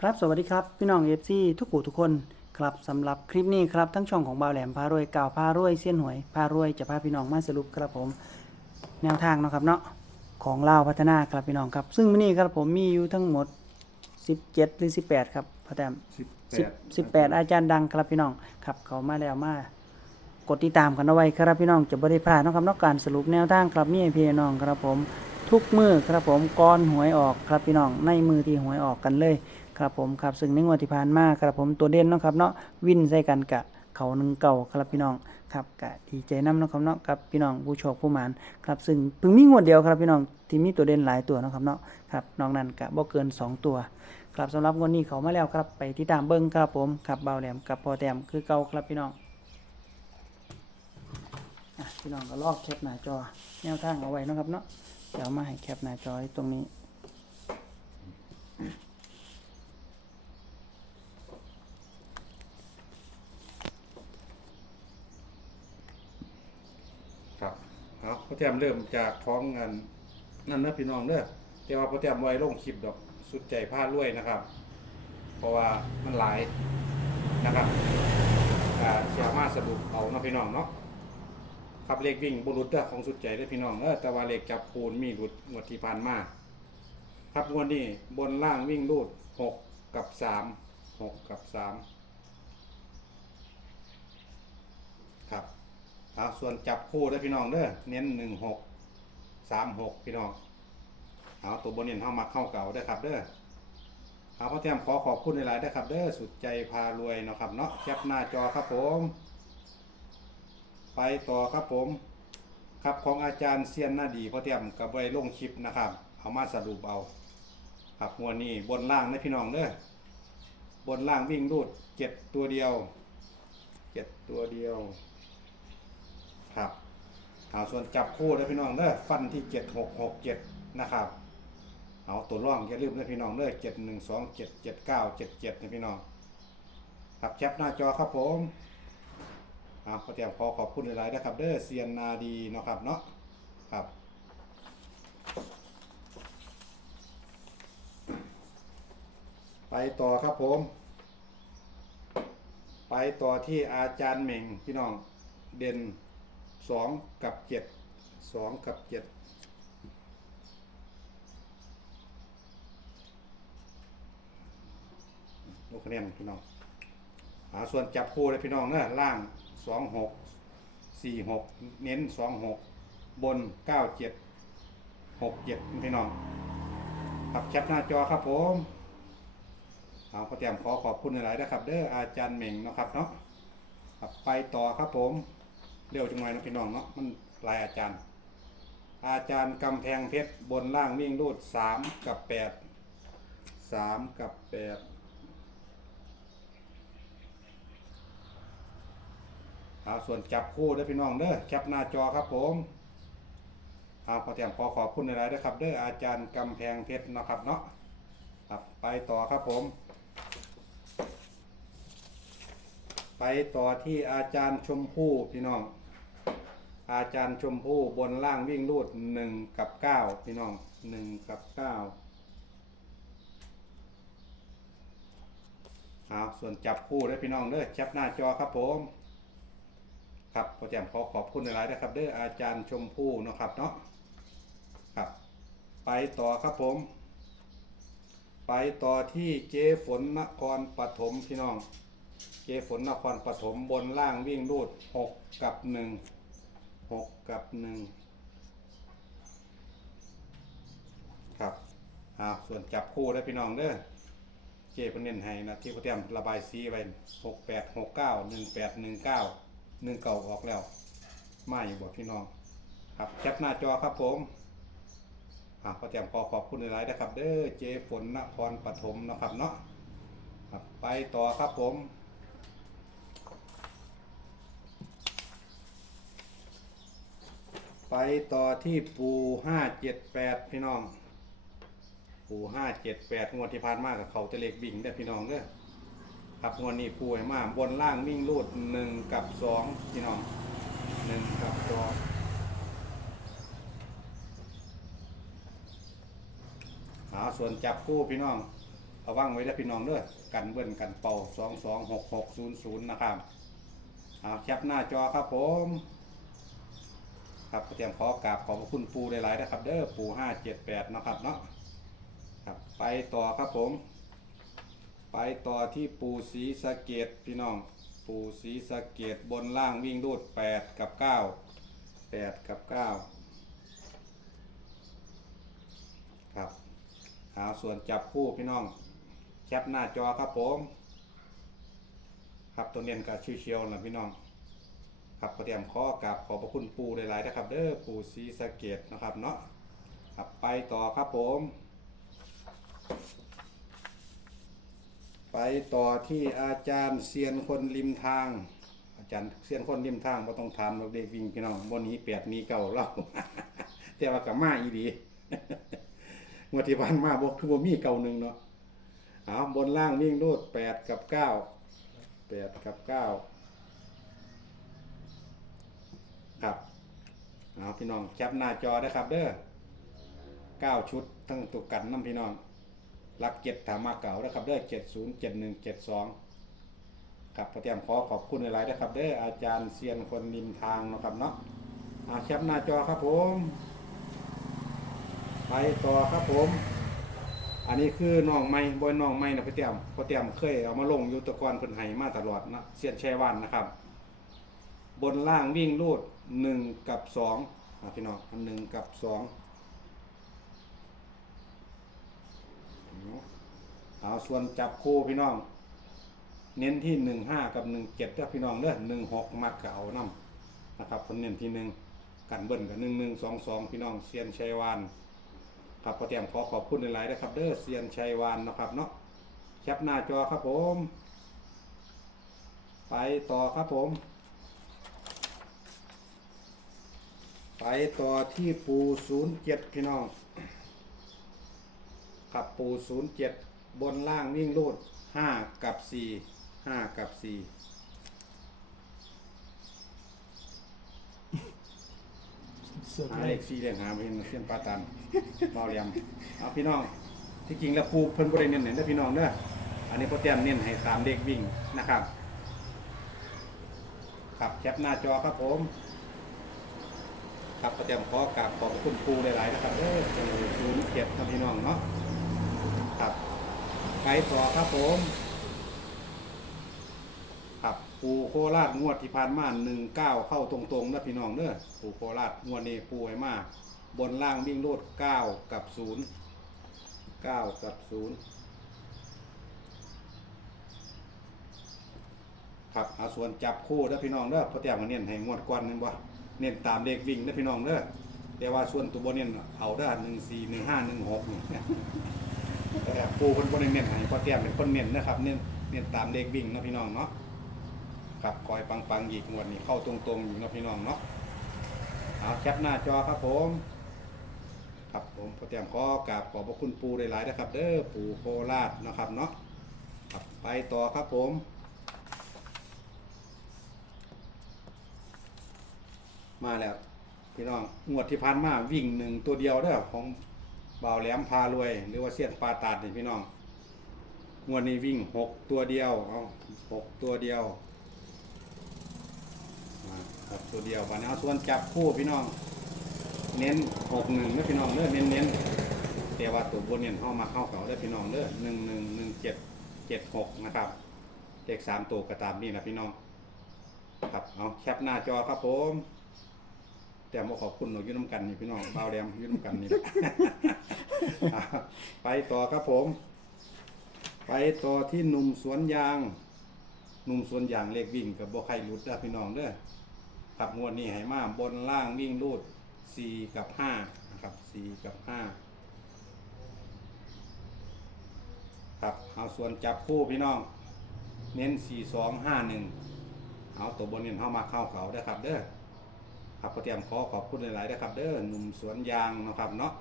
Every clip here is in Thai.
ครับสวัสดีครับ พี่น้องเอฟซีทุกผู้ทุกคนครับสำหรับคลิปนี้ครับทั้งช่องของบ่าวแหลมพารวยกล่าวพารวยเสี้ยนหวยพารวยจะพาพี่น้องมาสรุปครับผม แนวทางเนาะครับเนาะของลาวพัฒนาครับพี่น้องครับ ซึ่งมื้อนี้ครับผมมีอยู่ทั้งหมด 17 หรือ 18 ครับพ่อแต้มสิบสิบ18 อาจารย์ดังครับพี่น้องครับเขามาแล้วมากดติดตามกันเอาไว้ครับพี่น้องจะบริพลาดเนาะครับเนอกการสรุปแนวทางครับมีให้พี่น้องครับผมทุกมือครับผมก่อนหวยออกครับพี่น้องในมือที่หวยออกกันเลย ครับผมครับซึ่งในงวดที่ผ่านมาครับผมตัวเด่นเนาะครับเนาะวินใส่กันกะเขาหนึ่งเก่าครับพี่น้องครับกะดีใจน้ำเนาะครับเนาะกับพี่น้องผู้โชคผู้หมานครับซึ่งเพิ่งมีงวดเดียวครับพี่น้องที่มีตัวเด่นหลายตัวเนาะครับเนาะครับนอกนั้นกะบ่เกินสองตัวครับสำหรับงวันนี้เขามาแล้วครับไปที่ตามเบิ้งครับผมครับเบาแหลมกับพอแต้มคือเก่าครับพี่น้องพี่น้องก็ลอกแคปหน้าจอแนวทางเอาไว้เนาะครับเนาะเดี๋ยวมาให้แคปหน้าจอตรงนี้ ครับ เอาพ่อแตมเริ่มจากท้องงินนั่นนะพี่น้องเด้อแต่ว่าพ่อแตมไว้ลงคลิปดอกสุดใจผ้ารวยนะครับ เพราะว่ามันหลายนะครับอาเชียร์มาสรุปเอาเนาะพี่น้องเนาะครับเลขวิ่งบรุษเด้อของสุดใจเด้อพี่น้องเออแต่ว่าเลขจับคูณมีหลุดงวดที่ผ่านมาครับงวดนี้บนล่างวิ่งรูดหกกับสามหกกับสามครับ เอาส่วนจับคู่ได้พี่น้องเด้อเน้นหนึ่งหกสามหกพี่น้องเอาตัวบนเน้นเข้ามาเข้าเก่าได้ครับเด้อเอาพ่อแต้มขอขอบคุณหลายๆได้ครับเด้อสุดใจพารวยเนาะครับเนาะแคปหน้าจอครับผม ไปต่อครับผมครับของอาจารย์เซียนหน้าดีพ่อแต้มกับไว้ลงคลิปนะครับ เอามาสรุปเอาครับงวดนี้บนล่างนะพี่น้องเด้อบนล่างวิ่งรูดเจ็ดตัวเดียวเจ็ดตัวเดียว ครับเอาส่วนจับคู่นะพี่น้องเด้อฟันที่เจ็ดหกหกเจ็ดนะครับเอาตัวร่องอย่าลืมนะพี่น้องเด้อเจ็ดหนึ่งสองเจ็ดเจ็ดเก้าเจ็ดเจ็ดนะพี่น้องครับแคปหน้าจอครับผมเอาขอเตรียมขอขอบคุณหลายๆนะครับ เด้อเซียนนาดีเนาะครับเนาะครับไปต่อครับผม ไปต่อที่อาจารย์เหม่งพี่น้องเด่น สองกับเจ็ดสองกับเจ็ดลูกคะแนนพี่น้องหาส่วนจับคู่เลยพี่น้องเนอะล่างสองหกสี่หกเน้นสองหกบนเก้าเจ็ดหกเจ็ดพี่น้องครับแคปหน้าจอครับผมเอาขอเตรียมขอขอบคุณหลายๆนะครับ เด้ออาจารย์เหม่งนะครับเนาะไปต่อครับผม เร็วจังไงนะพี่น้องเนาะมันลายอาจารย์ อาจารย์กำแพงเพชรบนล่างวิ่งรูดสามกับแปดสามกับแปดเอาส่วนจับคู่เด้พี่น้องเด้อแคปหน้าจอครับผมเอาขอเตียมขอขอบคุณหลายๆนะครับเด้ออาจารย์กำแพงเพชรนะครับเนาะครับไปต่อครับผม ไปต่อที่อาจารย์ชมพู่พี่น้อง อาจารย์ชมพู่บนล่างวิ่งรูดหนึ่งกับเก้าพี่น้องหนึ่งกับเก้าเอาส่วนจับคู่ได้พี่น้องเด้อแคปหน้าจอครับผมครับพอแจมขอขอบคุณหลายๆนะครับเด้ออาจารย์ชมพู่นะครับเนาะครับ ไปต่อครับผม ไปต่อที่เจฝนนครปฐมพี่น้อง เจฝนนครปฐมบนล่างวิ่งรูดหกกับหนึ่งหกกับหนึ่งครับอ่าส่วนจับคู่ได้พี่น้องเด้อเจเพิ่นเน้นให้นะที่เขาเตรียมระบายสีไว้หกแปดหกเก้าหนึ่งแปดหนึ่งเก้าหนึ่งเก่าออกแล้วมาอยู่บ่พี่น้อง ครับแคปหน้าจอครับผมอ่าขอแจมขอขอบคุณหลายๆนะครับ เด้อเจฝนนครปฐมนะครับเนาะครับไปต่อครับผม ไปต่อที่ปูห้าเจ็ดแปดพี่น้อง ปูห้าเจ็ดแปดงวดที่ผ่านมากับเขาจะเล็กบิ่งได้พี่น้องเด้อครับงวดนี้ปูให้มาบนล่างวิ่งรูดหนึ่งกับสองพี่น้องหนึ่งกับสองหาส่วนจับคู่พี่น้องระวังไว้ได้พี่น้องเด้อกันเบิ้นกันเป่าสองสองหกหกศูนย์ศูนย์นะครับเอาแคปหน้าจอครับผม ครับเตรียมขอกราบขอบพระคุณปูหลายๆนะครับ เด้อปูห้าเจ็ดแปดนะครับเนาะครับไปต่อครับผม ไปต่อที่ปูสีสะเกตพี่น้อง ปูสีสะเกตบนล่างวิ่งรูดแปดกับเก้าแปดกับเก้าครับหาส่วนจับคู่พี่น้อง แคปหน้าจอครับผม ครับตัวเนียนกับชิวเชียวนะพี่น้อง ครับขอเตรียมขอกราบขอบพระคุณปูหลายๆนะครับ เด้อปูสีสะเกตนะครับเนาะครับไปต่อครับผม ไปต่อที่อาจารย์เซียนคนริมทาง อาจารย์เซียนคนริมทางบ่ต้องถามเราเด็กวิ่งพี่น้องบนนี้แปดมีเก่าเล่าแต่ว่ากับมาอีดีงวดที่ผ่านมาบอกคือบ่มีเก่าหนึ่งเนาะเอาบนล่างวิ่งรูดแปดกับเก้าแปดกับเก้า ครับเอาพี่น้องแคปหน้าจอได้ครับเด้อเก้าชุดทั้งตัวกันน้ำพี่น้องรักเจ็ดถามมาเก่านะครับเด้อเจ็ดศูนย์เจ็ดหนึ่งเจ็ดสองครับพอเตรียมขอขอบคุณหลายๆนะครับเด้ออาจารย์เซียนคนริมทางนะครับเนาะอาแคปหน้าจอครับผม ไปต่อครับผม อันนี้คือน้องไม้บอยน้องไม้นะพอเตรียมพอเตรียมเคยเอามาลงยุตะกรเพิ่นให้มาตลอดนะเซียนแช่วันนะครับ บนล่างวิ่งรูด หนึ่งกับสองอะพี่น้องหนึ่งกับสองเอาส่วนจับคู่พี่น้อง เน้นที่หนึ่งห้ากับหนึ่งเจ็ดพี่น้องเด้อหนึ่งหกมักก็เอานำนะครับคนเน้นที่หนึ่งกันเบิ้ลกับหนึ่งหนึ่งสองสองพี่น้องเซียนชัยวานครับพอเตรียมขอขอบคุณหลายๆนะครับเด้อเซียนชัยวานนะครับเนาะแคปหน้าจอครับผม ไปต่อครับผม ไปต่อที่ปูศูนย์เจ็ดพี่น้องขับปูศูนย์เจ็ดบนล่างวิ่งรูดห้ากับสี่ห้ากับสี่สุดหาเลเลยขสี่เลขหาเป็นเส้นปลาตันเบาเหลี่ยมเอาพี่น้อง ที่จริงแล้วปูเพิ่นบริเน้นเห็นได้อพี่น้องเด้ออันนี้โปรแกรมเน้นให้ตามเลขวิ่งนะครับขับแคปหน้าจอครับผม ครับปรแกรมขอกราบขอบคุณปูหลายๆนะครับเด้อปูศูนย์เจ็ดนะพี่น้องเนาะครับไปต่อครับผมครับปูโคราชงวดที่ผ่านมาหนึ่งเก้าเข้าตรงๆนะพี่น้องเด้อปูโคราชงวดนี้ปูให้มากบนล่างวิ่งโลดเก้ากับศูนย์เก้ากับศูนย์ครับเอาส่วนจับคู่นะพี่น้องเด้อพราะแต่มาเน้นให้งวดก่อนนึงว่ เน้นตามเลขวิ่งนะพี่น้องเด้อแต่ว่าส่วนตัวบนเน้นเอาได้หนึ่งสี่หนึ่งห้าหนึ่งหกนี่แต่ปูคนบนเน้นให้เพราะแต่เป็นคนเน้นนะครับเน้นเน้นตามเลขวิ่งนะพี่น้องเนาะครับคอยปังๆอีกงวดนี้เข้าตรงๆอยู่นะพี่น้องเนาะเอาแคปหน้าจอครับผมครับผมพอเตรียมขอกราบขอบพระคุณปูหลายๆนะครับ เด้อปูโคราชนะครับเนาะครับไปต่อครับผม มาแล้วพี่น้องงวดที่ผ่านมาวิ่งหนึ่งตัวเดียวเด้อของบ่าวแหลมพารวย หรือว่าเสี้ยนปลาตาดนี่พี่น้องงวดนี้วิ่งหกตัวเดียวเอาหกตัวเดียวครับตัวเดียววันนี้เอาส่วนจับคู่พี่น้อง เน้นหกหนึ่งเด้อพี่น้องเด้อเน้นเน้นแต่ว่าตัวบนเน้นเข้ามาเข้าเก่าเด้อพี่น้องเด้อหนึ่งหนึ่งหนึ่งเจ็ดเจ็ดหกนะครับเลขสามตัวกระตามนี่นะพี่น้อง ครับเอาแคปหน้าจอครับผม ต่มาขอบคุณหนูยืนน้ำกันนี่พี่น้องเบาวแรมยืนน้ำกันนี่แหละไปต่อครับผม ไปต่อที่หนุ่มสวนยาง หนุ่มสวนยางเลขวิ่งกับบ่ใครหลุดเด้พี่น้องเด้อขับงวดนี้ให้มาบนล่างวิ่งรูดสี่กับห้านะครับสี่กับห้าครับเอาส่วนจับคู่พี่น้อง เน้นสี่สองห้าหนึ่งเอาตัวบนเน้นเข้ามาเข้าเขาได้ครับเด้อ ครับก็เตรียมขอขอบคุณหลายๆนะครับ เด้อหนุ่มสวนยางนะครับเนาะ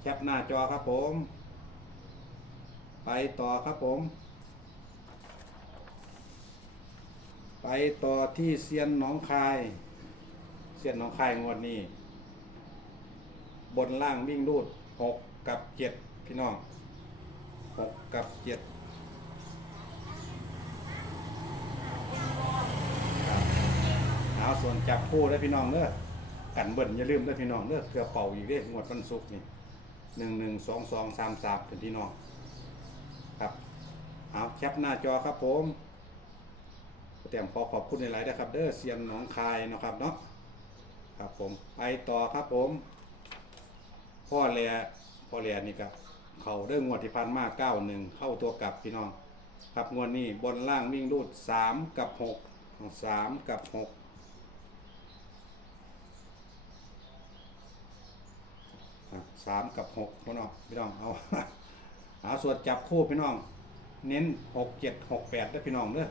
แคปหน้าจอครับผม ไปต่อครับผม ไปต่อที่เซียนหนองคาย เซียนหนองคายงวดนี้ บนล่างวิ่งรูดหกกับเจ็ดพี่น้องหกกับเจ็ดครับเอาส่ว นจับคู่ได้พี่น้องเด้อกันเบิ่นอย่าลืมได้พี่น้องเด้อเพื่อเป่าอีกเด้งวดวันศุกร์นี่หนึ่งหนึ่งสองสองสามสามเป็นพี่น้องครับเอาแคปหน้าจอครับผมเตรียมขอขอบคุณในไลน์นะครับ เด้อเซียนหนองคายนะครับเนาะครับผมไปต่อครับผม พ่อแลพ่อแลนี่ครับเขาเรื่องงวดที่พันมาเก้าหนึ่งเข้าตัวกลับพี่น้องครับงวดนี้บนล่างวิ่งรูดสามกับหกสามกับหกอะ สามกับหกพี่น้องพี่น้องเอาเอาส่วนจับคู่พี่น้อง เน้นหกเจ็ดหกแปดได้อพี่น้องเด้อ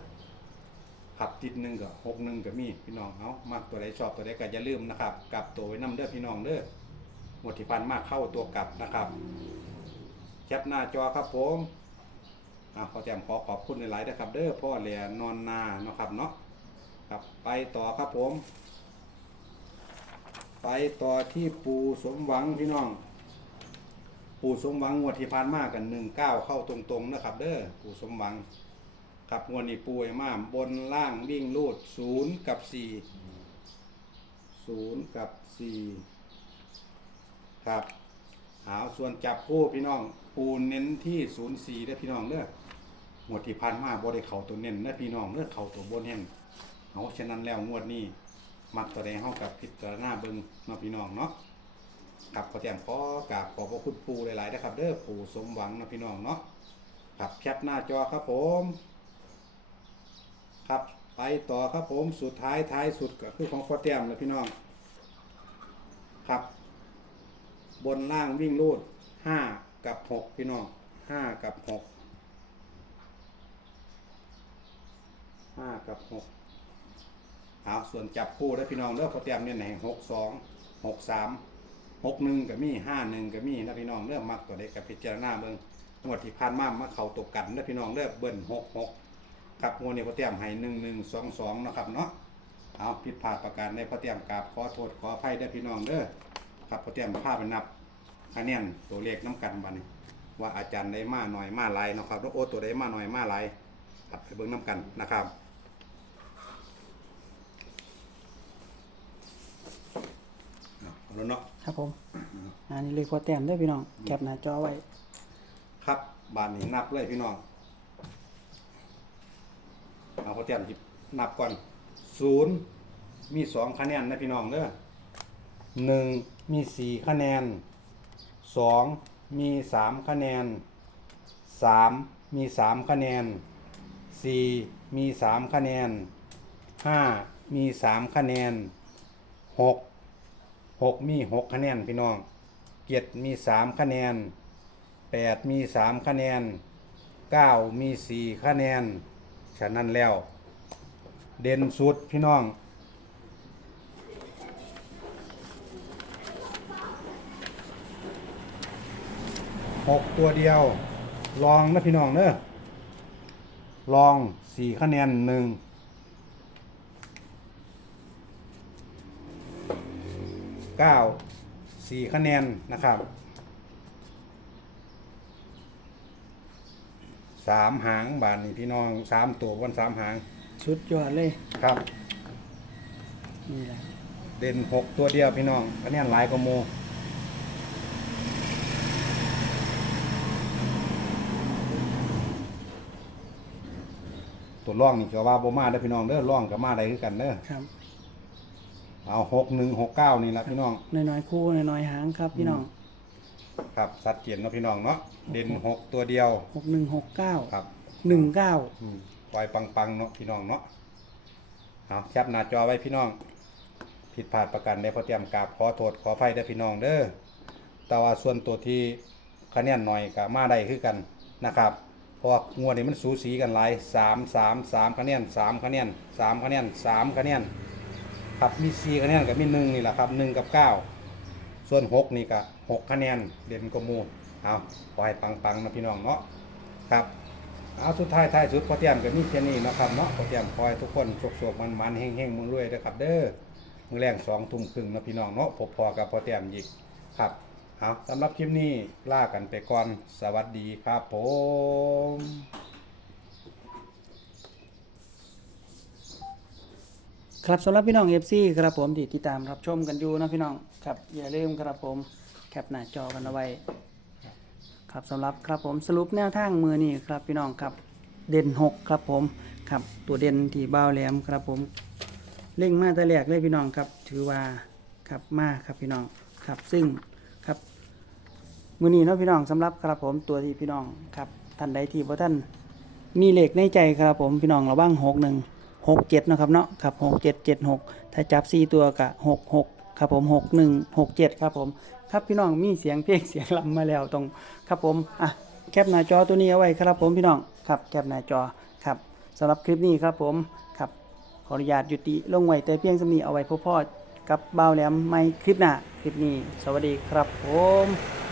ขับติดหนึ่งกับหกหนึ่งกับมีพี่น้องเอามากตัวใดชอบตัวใดก็อย่าลืมนะครับกลับตัวไว้น้ำเด้อพี่น้องเด้อหมดที่พันมากเข้าตัวกลับนะครับแคปหน้าจอครับผมอ่าขอแจมขอขอบคุณในไลน์นะครับ เด้อพ่อเหลียนอนนาเนาะครับเนาะครับไปต่อครับผม ไปต่อที่ปูสมหวังพี่น้อง ปูสมหวังงวดที่พันมากกันหนึ่งเก้าเข้าตรงๆนะครับ เด้อปูสมหวังครับงวดนี้ปูไอ้มาบนล่างวิ่งลูดศูนย์กับสี่ศูนย์กับสี่ครับหาส่วนจับคู่พี่น้อง ปูเน้นที่ศูนย์สี่ได้อพี่น้องเด้อหมวดที่พันมาบ่ได้เข่าตัวเน้นเด้อพี่น้องเด้อเขาตัวบนเน้นเอาฉะนั้นแล้วงวดนี้ มักตัวใดเฮากับพิจารณาเบิ่งเนาะพี่น้องเนาะครับขอแจ้งขอกราบขอบพระคุณปูหลายๆนะครับ เด้อปูสมหวังเนาะพี่น้องเนาะครับแคปหน้าจอครับผม ครับไปต่อครับผมสุดท้ายท้ายสุดก็คือของพ่อแต้มแล้วพี่น้อง ครับ บนล่างวิ่งรูดห้ากับหกพี่น้องห้ากับหกห้ากับหก เอาส่วนจับคู่ได้อพี่น้องเด้อพอเตรียมเนี่ยไหนหกสองหกสามหกหนึ่งก็มีห้าหนึ่งก็มีนะพี่น้องเด้อมักตัวเด็กกับพิจารณาเบิ่งงวดที่ผ่านมามาเข่าตกกันเด้อพี่น้องเด้อเบิ้ลหกหกครับงวดนี้พอเตรียมให้หนึ่งหนึ่งสองสองนะครับเนาะเอาผิดพลาดประการในพอเตรียมกราบขอโทษขออภัยได้พี่น้องเด้อครับพอเตรียมภาพไปนับคะแนนตัวเลขน้ำกันบันว่าอาจารย์ได้มาหน่อยมาหลายนะครับโอ้ตัวได้มาหน่อยมาหลายครับไปเบิ่งน้ำกันนะครับเอาเอา แล้วเนาะครับผมอันนี้เลยพอแต้มเด้อพี่น้องแคปหน้าจอไว้ ครับบานนี้นับเลยพี่น้องเอาพอเตรียมหยิบนับก่อนศูนย์มีสองคะแนนนะพี่น้องเด้อหนึ่งมีสี่คะแนนสองมีสามคะแนนสามมีสามคะแนนสี่มีสามคะแนนห้ามีสามคะแนนหก หกมีหกคะแนนพี่น้องเจ็ดมีสามคะแนนแปดมีสามคะแนนเก้ามีสี่คะแนน ฉะนั้นแล้ว เด่นสุดพี่น้อง หกตัวเดียว ลองนะพี่น้องเนอะลองสี่คะแนนหนึ่ง เก้าสี่คะแนนนะครับสามหางบานนี่พี่น้องสามตัววันสามหางสุดยอดเลยครับ นี่แหละเด่นหกตัวเดียวพี่น้องคะแนนหลายกว่าโมตัวร่องนี่ก็ว่าบ่มาเด้อพี่น้องเด้อร่องกับมาได้คือกันเด้อครับ เอาหกหนึ่งหกเก้านี่ละพี่น้อง น้อยๆคู่น้อยๆหางครับพี่น้องครับสัดเจนเนาะพี่น้องเนาะเด่นหกตัวเดียวหกหนึ่งหกเก้าครับหนึ่งเก้าอืมปล่อยปังๆเนาะพี่น้องเนาะเอาแคปหน้าจอไว้พี่น้อง ผิดพลาดประกันได้พอเตรียมกราบขอโทษขออภัยได้อพี่น้องเด้อแต่ว่าส่วนตัวที่คะแนนหน่อยก็มาได้คือกันนะครับเพราะว่างวดนี้มันสูสีกันหลายสามสามสามคะแนนสามคะแนนสามคะแนนสามคะแนน ครับมีสี่คะแนนกับมีหนึ่งนี่แหละครับหนึ่งกับเก้าส่วนหกนี่ก็หกคะแนนเด่นกว่าหมูเอาขอให้ปังๆนะพี่น้องเนาะครับเอาสุดท้ายท้ายสุดพอเตรียมก็มีแค่นี้นะครับเนาะพอเตรียมคอยทุกคนโศกๆมันๆเฮงๆมึงรวยเด้อครับเด้อมือแรงสองทุ่มครึ่งนะพี่น้องเนาะพบพอกับพอเตรียมอีกครับเอาสำหรับคลิปนี้ลากันไปก่อนสวัสดีครับผม ครับสำหรับพี่น้อง FC ครับผมที่ติดตามรับชมกันอยู่นะพี่น้องครับอย่าลืมครับผมแคปหน้าจอกันเอาไว้ครับสำหรับครับผมสรุปแนวทางมือนี่ครับพี่น้องครับเด่น6ครับผมครับตัวเด่นที่บ้าวแหลมครับผมเร่งมาต่แรกเลยพี่น้องครับถือว่าครับมาครับพี่น้องครับซึ่งครับมือนี้เนาะพี่น้องสำหรับครับผมตัวที่พี่น้องครับท่านใดที่บ่ท่านมีเหลขในใจครับผมพี่น้องระวังหกหนึ่ง หกเจ็ดนาะครับเนาะครับหกเจ็ดเจ็ดหกถ้าจับสี่ตัวกะหกหกครับผมหกหนึ่งหกเจ็ดครับผม ครับพี่น้องมีเสียงเพลงเสียงลำมาแล้วตรงครับผมอะแคปหน้าจอตัวนี้เอาไว้ครับผมพี่น้องครับแคปหน้าจอครับสำหรับคลิปนี้ครับผมครับขออนุญาตยุติลงไว้แต่เพียงสำนีเอาไว้พบพ่อกับเบาแหลมไม่คลิปหน้าคลิปนี้ สวัสดีครับผม